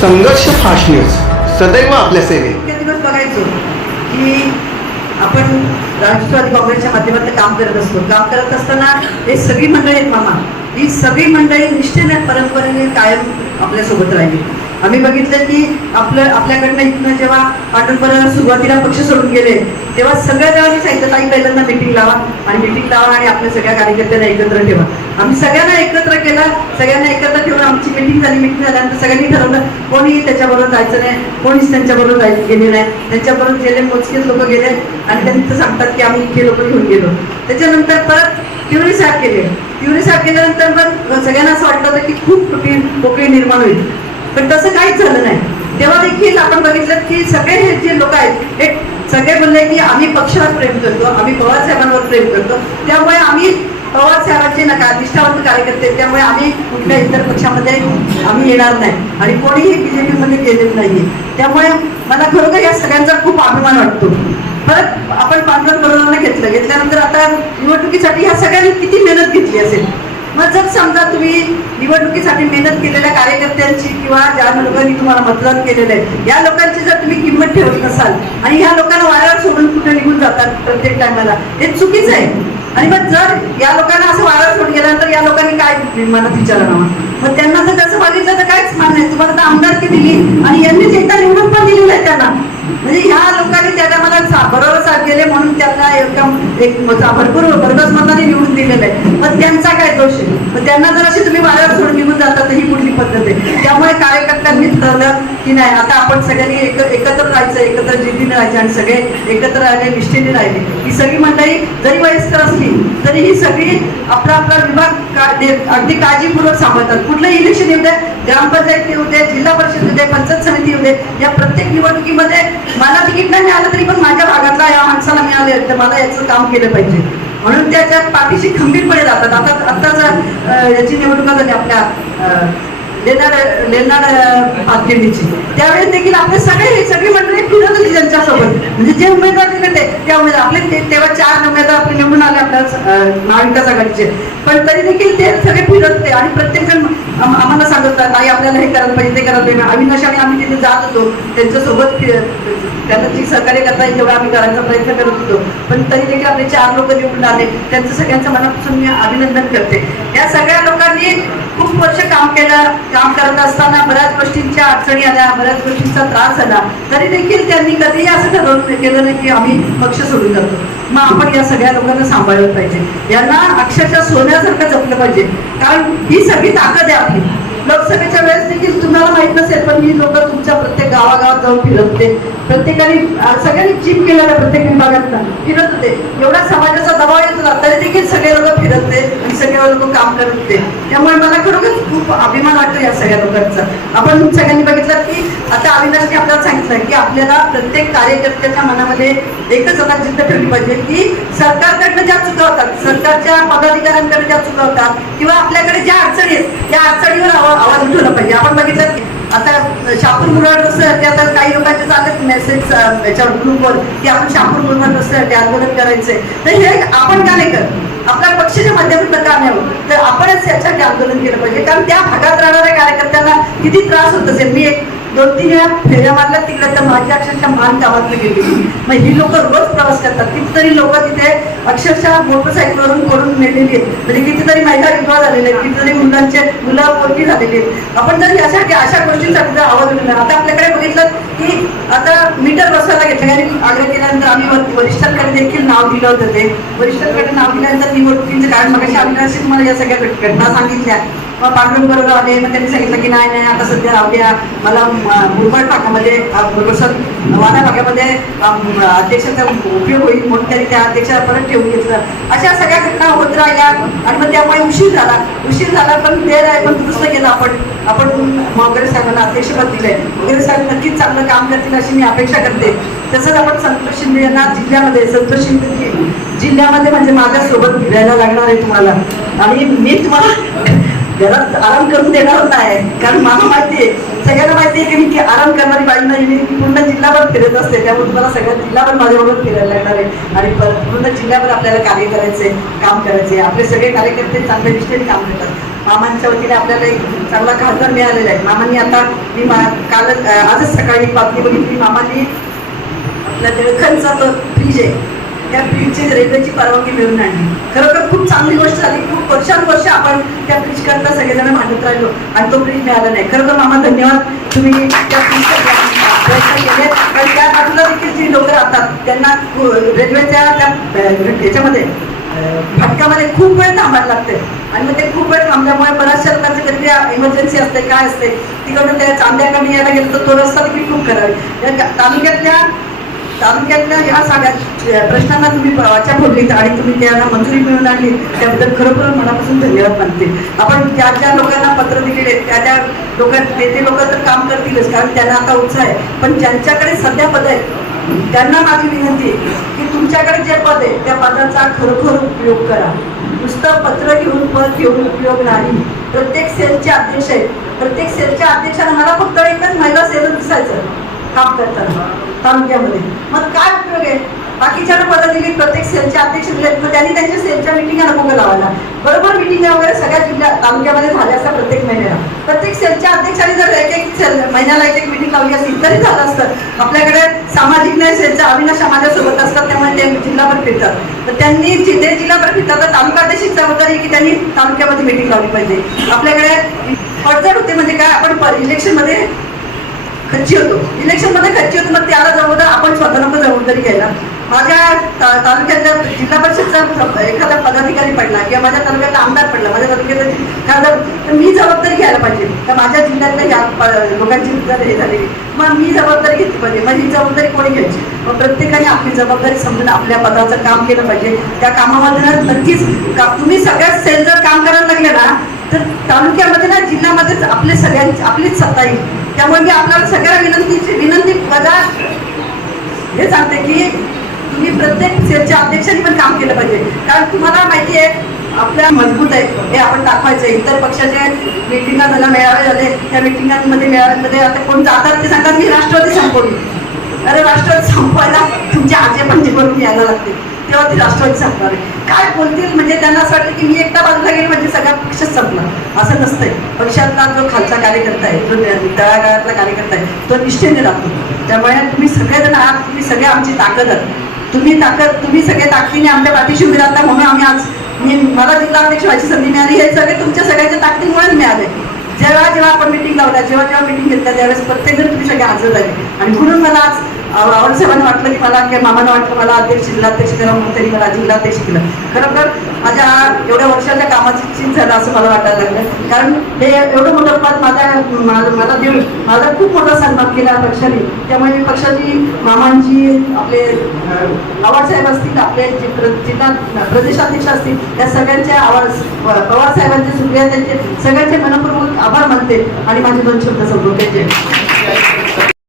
संघर्ष fast news सदैव आपल्या सेवेत. इतके दिवस बघायचो की आपण राष्ट्रवादी काँग्रेसच्या माध्यमातून काम करत असतो. काम करत असताना हे सगळी मंडळी आहेत मामा. ही सगळी मंडळी निष्ठेने परंपरेने कायम आपल्यासोबत राहिली. आम्ही बघितलं की आपलं आपल्याकडनं इथनं जेव्हा पाटणपर्यंत सुरुवातीला पक्ष सोडून गेले तेव्हा सगळ्या जणांनी सांगितलं ताई पहिल्यांदा मिटिंग लावा आणि मिटिंग लावा आणि आपल्या सगळ्या कार्यकर्त्यांना एकत्र ठेवा. आम्ही सगळ्यांना एकत्र केला सगळ्यांना एकत्र ठेवून आमची मिटिंग झाली. मिटिंग झाल्यानंतर सगळ्यांनी ठरवलं कोणी त्याच्याबरोबर जायचं नाही कोणीच त्यांच्याबरोबर जायचं गेले नाही. त्यांच्याबरोबर गेले मोजकेच लोक गेले आणि त्यांनी सांगतात की आम्ही इतके लोक घेऊन गेलो. त्याच्यानंतर परत तिवरी साहेब केले तिवरी साहेब केल्यानंतर पण सगळ्यांना असं वाटलं होतं की खूप पोकळी पोकळी निर्माण होईल. पण तसं काहीच झालं नाही. तेव्हा देखील आपण बघितलं की सगळे हे जे लोक आहेत हे सगळे बोलले की आम्ही पक्षावर प्रेम करतो आम्ही पवार साहेबांवर प्रेम करतो. त्यामुळे आम्ही पवार साहेबांचे नका निष्ठावंत कार्यकर्ते त्यामुळे आम्ही कुठल्या इतर पक्षामध्ये आम्ही येणार नाही. आणि कोणीही बीजेपी मध्ये गेलेलं नाहीये. त्यामुळे मला खरोखर या सगळ्यांचा खूप अभिमान वाटतो. परत आपण पांढरं बरोबर घेतलं. घेतल्यानंतर आता निवडणुकीसाठी ह्या सगळ्यांनी किती मेहनत घेतली असेल? मग जर समजा तुम्ही निवडणुकीसाठी मेहनत केलेल्या कार्यकर्त्यांची किंवा ज्या लोकांनी तुम्हाला मतदान केलेलं आहे या लोकांची जर तुम्ही किंमत ठेवत नसाल आणि ह्या लोकांना वाऱ्यावर सोडून कुठे निघून जातात प्रत्येक टायमाला हे चुकीचं आहे. आणि मग जर या लोकांना असं वारस होत गेल्यानंतर या लोकांनी काय मला विचार मग त्यांना जर तसं बघितलं तर काहीच मान नाही. तुम्हाला तर आमदारकी दिली आणि यांनीच एकदा निवडून पण दिलेलं आहे त्यांना. म्हणजे ह्या लोकांनी त्या मला बरोबर साथ केले म्हणून त्यांना एकदम एक भरपूर भरघोस मताने निवडून दिलेलं आहे. पण त्यांचा काय दोष आहे? मग त्यांना जर अशी तुम्ही वारस सोडून निघून जाता तर ही पुढली पद्धत आहे? त्यामुळे कार्यकर्त्यांनी ठरवलं की नाही आता आपण सगळ्यांनी एक एकत्र राहायचं एकत्र जिद्दीने राहायचं आणि सगळे एकत्र राहिले निष्ठेने राहिले. ही सगळी मंडळी जरी वयस्कर असली तरी ही सगळी आपला आपला विभाग अगदी काळजीपूर्वक सांभाळतात. कुठलंही इलेक्शन येऊ दे ग्रामपंचायत येऊ दे जिल्हा परिषद येऊ दे पंचायत समिती येऊ दे या प्रत्येक निवडणुकीमध्ये मला तिकीट नाही मिळालं तरी पण माझ्या भागातला या माणसाला मिळाले तर मला याचं काम केलं पाहिजे. म्हणून त्याच्या पाठीशी खंबीरपणे जातात. आता आत्ताच याची निवडणुका झाली आपल्या लेणार लेणार हातकिंडीची त्यावेळेस देखील आपले सगळे हे सगळी मंडळी फिरत होती त्यांच्यासोबत. म्हणजे जे उमेदवार निघते ते त्या उमेदवार आपले ते- तेव्हा चार उमेदवार आपले निवडून आले आपल्या महाविकास आघाडीचे. पण तरी देखील ते सगळे फिरत होते. आणि प्रत्येक जण आम्हाला सांगत होता ताई आपल्याला हे करायला पाहिजे ते करायला पाहिजे. अविनाश आणि आम्ही तिथे जात होतो. त्यांच्यासोबत त्यांना जी सहकार्य करता येईल तेवढा आम्ही करायचा प्रयत्न करत होतो. पण तरी देखील आपले चार लोक निवडून आले. त्यांचं सगळ्यांचं मनापासून मी अभिनंदन करते. या सगळ्या लोकांना खूप वर्ष काम केलं काम करत असताना बऱ्याच गोष्टींच्या अडचणी आल्या बऱ्याच गोष्टींचा त्रास झाला. तरी देखील त्यांनी कधीही असं ठरवून केलं नाही की आम्ही पक्ष सोडून जातो. मग आपण या सगळ्या लोकांना सांभाळलं पाहिजे. यांना अक्षरशः सोन्यासारखं जपलं पाहिजे. कारण ही सगळी ताकद आहे आपली. लोकसभेच्या वेळेस देखील तुम्हाला माहीत नसेल पण मी लोक तुमच्या प्रत्येक गावागावात जाऊन फिरत होते. प्रत्येकाने सगळ्यांनी जीप केलेला प्रत्येक विभागातला फिरत होते. एवढा समाजाचा दबाव येत होता तरी देखील सगळे लोक फिरत होते आणि सगळे लोक काम करत होते. त्यामुळे मला खरोखर खूप अभिमान वाटतो या सगळ्या लोकांचा. आपण सगळ्यांनी बघितलं की आता अविनाशने आपल्याला सांगितलं की आपल्याला प्रत्येक कार्यकर्त्याच्या मनामध्ये एकच आता जिद्द ठेवली पाहिजे की सरकारकडनं ज्या चुका होतात सरकारच्या पदाधिकाऱ्यांकडे ज्या चुका होतात किंवा आपल्याकडे ज्या अडचणी आहेत त्या अडचणीवर आवा- आवाज उठवला पाहिजे. आपण बघितलं की आता शापूर मुरबाड रस्त्यासाठी आता काही लोकांचे चालत मेसेज याच्यावर ग्रुपवर की आपण शापूर मुरबाड रस्त्यासाठी आंदोलन करायचंय तर हे आपण का नाही करत? आपल्या पक्षाच्या माध्यमातून काम यावं. तर आपणच याच्यासाठी आंदोलन केलं पाहिजे. कारण त्या भागात राहणाऱ्या कार्यकर्त्यांना किती त्रास होत असेल? मी एक दोन तीन वेळा फेऱ्या मारल्या तिकडे तर माझी अक्षरशः मान गावातली गेली. मग ही लोक रोज प्रवास करतात. कितीतरी लोक तिथे अक्षरशः मोटरसायकलवरून करून नेलेली आहेत. म्हणजे कितीतरी महिला विधवा झालेले आहेत कितीतरी मुलांचे मुलं पोरगी झालेली आहेत. आपण जर यासाठी अशा गोष्टींसाठी जर आवाज उठला आता आपल्याकडे बघितलं की आता मीटर बसवायला घेतलं आणि आग्रह केल्यानंतर आम्ही वरिष्ठांकडे देखील नाव दिलं होतं ते. वरिष्ठांकडे नाव दिल्यानंतर निवडणुकीचं कारण मग अविनाशी तुम्हाला या सगळ्या घटना सांगितल्या. मग पांडुरंग बरोबर आले मग त्यांनी सांगितलं की नाही नाही आता सध्या राहू द्या. मला मुरबाड भागामध्ये बरोबर वाडा भागामध्ये अध्यक्षाचा उपयोग होईल म्हणून त्यांनी त्या अध्यक्षाला परत ठेवून घेतलं. अशा सगळ्या घटना होत राहिल्या. आणि मग त्यामुळे उशीर झाला. उशीर झाला पण ते पण दुरुस्त केलं आपण. आपण वगैरे साहेबांना अध्यक्षपद दिलंय. वगैरे साहेब नक्कीच चांगलं काम करतील अशी मी अपेक्षा करते. तसंच आपण संतोष शिंदे यांना जिल्ह्यामध्ये संतोष शिंदे जिल्ह्यामध्ये म्हणजे माझ्यासोबत फिरायला लागणार आहे तुम्हाला. आणि मी तुम्हाला घरात आराम करून देणार आहे. कारण मला माहितीये सगळ्यांना माहितीये की मी आराम करणारी बाई नाही मी पूर्ण जिल्हाभर फिरत असते. त्यामुळे तुम्हाला सगळ्या जिल्हाभर माझ्याबरोबर फिरायला लागणार आहे. आणि पूर्ण जिल्ह्याभर आपल्याला कार्य करायचे काम करायचे आपले सगळे कार्यकर्ते चांगल्या दिशेने काम करतात. मामांच्या वतीने आपल्याला एक चांगला खासदार मिळालेला आहे. मामांनी आता मी मा कालच आजच सकाळी एक बातमी बघितली. मामांनी आपल्या देळखनचा तो फ्रीज आहे त्या फ्रीजची रेल्वेची परवानगी मिळून आणली. खरोखर खूप चांगली गोष्ट झाली. खूप वर्षांवर आपण त्या फ्रीज करता सगळेजण मागत राहिलो. आणि तो फ्रीज मिळाला नाही. खरोखर मामा धन्यवाद. तुम्ही त्या प्रयत्न केले कारण त्या बाजूला देखील जी लोक राहतात त्यांना रेल्वेच्या त्या याच्यामध्ये अं, खूप वेळ थांबायला लागते. आणि मग ते खूप वेळ थांबल्यामुळे बऱ्याचशा लोकांची कधी इमर्जन्सी असते काय असते तिकडून त्या चांद्याकडे यायला गेलं तर तो रस्ता देखील खूप करावी या तालुक्यातल्या तालुक्यातल्या या सगळ्या प्रश्नांना तुम्ही वाचा फोडलीत आणि तुम्ही त्याला मंजुरी मिळून आणली त्याबद्दल खरोखर मनापासून धन्यवाद मानते. आपण ज्या ज्या लोकांना पत्र दिलेले त्या त्या लोकांना ते लोक तर काम करतीलच कारण त्यांना आता उत्साह आहे. पण ज्यांच्याकडे सध्या पद आहे त्यांना माझी विनंती आहे की तुमच्याकडे जे पद आहे त्या पदाचा खरोखर उपयोग करा. नुसतं पत्र घेऊन पद घेऊन उपयोग नाही. प्रत्येक सेलचे अध्यक्ष आहेत. प्रत्येक सेलच्या अध्यक्षाला मला फक्त एकच महिला सेल दिसायचं काम करतात तालुक्यामध्ये. मग काय उपयोग आहे? बाकीच्या पदं दिली प्रत्येक सेलच्या अध्यक्ष दिले मग त्यांनी त्यांच्या सेलच्या मिटिंगा नको लावायला? बरोबर मिटिंगा वगैरे सगळ्या जिल्ह्या तालुक्यामध्ये झाल्या असतात प्रत्येक महिन्याला. प्रत्येक सेलच्या अध्यक्षांनी जर एक एक सेल महिन्याला एक एक मिटिंग लावली असती तरी झालं असतं. आपल्याकडे सामाजिक न्याय सेलच्या अविनाश माझ्यासोबत असतात त्यामुळे ते जिल्हाभर फिरतात. तर त्यांनी जिथे जिल्हाभर फिरतात तर तालुकाध्यक्षी जबाबदारी की त्यांनी तालुक्यामध्ये मिटिंग लावली पाहिजे. आपल्याकडे अडचण होते म्हणजे काय? आपण इलेक्शनमध्ये खच्ची होतो. इलेक्शनमध्ये खच्ची होतो मग त्याला जबाबदार आपण स्वतः नको जबाबदारी घ्यायला. माझ्या तालुक्यातल्या जिल्हा परिषदचा एखादा पदाधिकारी पडला किंवा माझ्या तालुक्यातला आमदार पडला माझ्या तालुक्यातला खासदार तर मी जबाबदारी घ्यायला पाहिजे. तर माझ्या जिल्ह्यातल्या या लोकांची हे झालेली मग मी जबाबदारी घेतली पाहिजे. मग ही जबाबदारी कोणी घ्यायची? मग प्रत्येकाने आपली जबाबदारी समजून आपल्या पदाचं काम केलं पाहिजे. त्या कामामध्ये नक्कीच का- तुम्ही सगळ्यात सेल जर काम करायला लागले ना तर तालुक्यामध्ये ना जिल्ह्यामध्येच आपले सगळ्यांची आपलीच सत्ता येईल. त्यामुळे मी आपल्याला सगळ्या विनंतीची विनंती बघा हे सांगते की तुम्ही प्रत्येक सेलच्या अध्यक्षांनी पण काम केलं पाहिजे. कारण तुम्हाला माहिती आहे आपल्या मजबूत आहे. हे आपण दाखवायचं इतर पक्षाचे मिटिंगा झाल्या मेळावे झाले. त्या मिटिंगांमध्ये मेळाव्यांमध्ये आता कोण जातात ते सांगतात मी राष्ट्रवादी संपवली. अरे राष्ट्रवादी संपवायला तुमच्या आजे पण करून यायला लागते. तेव्हा ती राष्ट्रवादी संपणार आहे. काय बोलतील? म्हणजे त्यांना असं वाटतं की मी एकटा बाजूला गेली म्हणजे सगळा पक्षच संपला. असं नसतंय. पक्षातला जो खालचा कार्यकर्ता आहे जो तळागाळातला कार्यकर्ता आहे तो निष्ठेने राहतो. त्यामुळे तुम्ही सगळेजण आहात तुम्ही सगळे आमची ताकद आहात. तुम्ही ताकद तुम्ही सगळे ताकदीने आमच्या पाठीशी उभी राहता म्हणून आम्ही आज मी मला जिल्हाध्यक्ष व्हायची संधी मिळाली हे सगळे तुमच्या सगळ्यांच्या ताकदीमुळेच मिळाले. जेव्हा जेव्हा आपण मिटिंग लावल्या जेव्हा जेव्हा मिटिंग घेतल्या त्यावेळेस प्रत्येकजण तुम्ही सगळे हजर झाले आणि म्हणून मला आज आव- वाटलं की मला किंवा मामानं वाटलं मला अध्यक्ष जिल्हाध्यक्ष केलं म्हणून त्यांनी मला जिल्हाध्यक्ष केलं. खरोखर माझ्या एवढ्या वर्षाच्या कामाची चीज झालं असं मला वाटायला लागलं. कारण हे एवढं मोठं पद माझ्या मला देऊन माझा खूप मोठा सन्मान केला पक्षाने. त्यामुळे मी पक्षाची मामांची आपले आवाड साहेब असतील आपले जे जिल्हा प्रदेशाध्यक्ष असतील त्या सगळ्यांचे आवाज पवार साहेबांचे सुप्रिया त्यांचे सगळ्यांचे मनपूर्वक आभार मानते. आणि माझे दोन शब्द संपवते. जय.